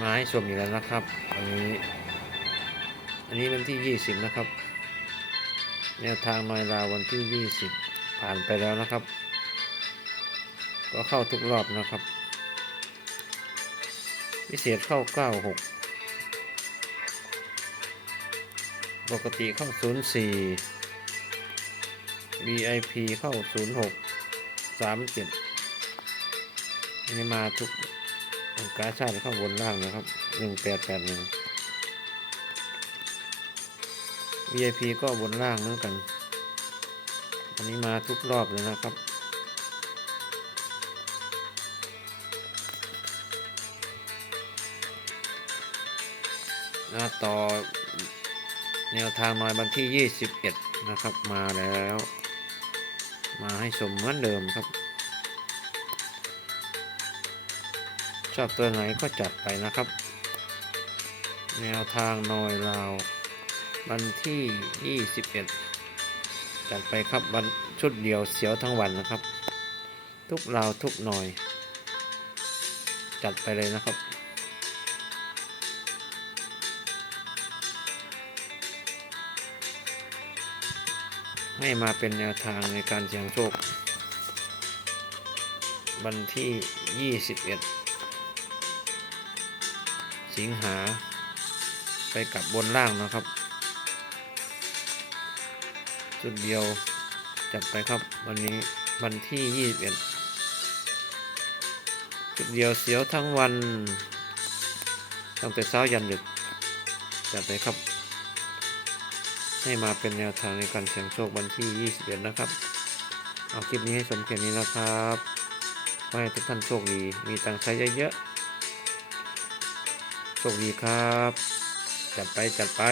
มาให้ชมอีกแล้วนะครับ อันนี้ อันนี้วันที่ยี่สิบนะครับ แนวทางนอยลาวันที่ยี่สิบผ่านไปแล้วนะครับ ก็เข้าทุกรอบนะครับ พิเศษเข้าเก้าหกปกติเข้าศูนย์สี่ VIP เข้าศูนย์หกสามเจ็ดอันนี้มาทุก กาชาติข้าบนล่างนะครับหนึ่งแปดแปดหนึ่ง VIP ก็บนล่างเหมือนกัน อันนี้มาทุกรอบเลยนะครับ ต่อแนวทางน้อยวันที่ 21 นะครับ มาแล้ว มาให้ชมเหมือนเดิมครับ ชอบตัวไหนก็จัดไปนะครับ แนวทางนอยลาว วันที่ 21 จัดไปครับวันชุดเดียวเสียวทั้งวันนะครับ ทุกราวทุกหน่อย จัดไปเลยนะครับให้มาเป็นแนวทางในการเสี่ยงโชค วันที่ 21 สิงหา ไปกับบนล่างนะครับ จุดเดียวจัดไปครับวันนี้วันที่ 21 จุดเดียวเสียวทั้งวัน ตั้งแต่เช้ายันดึกจัดไปครับ ให้มาเป็นแนวทางในการเสี่ยงโชควันที่ 21 นะครับ เอาคลิปนี้ให้สมเกียรตินี้นะครับขอให้ทุกท่านโชคดี มีตังค์ใช้เยอะๆ โชคดีครับ จัดไปจัดไป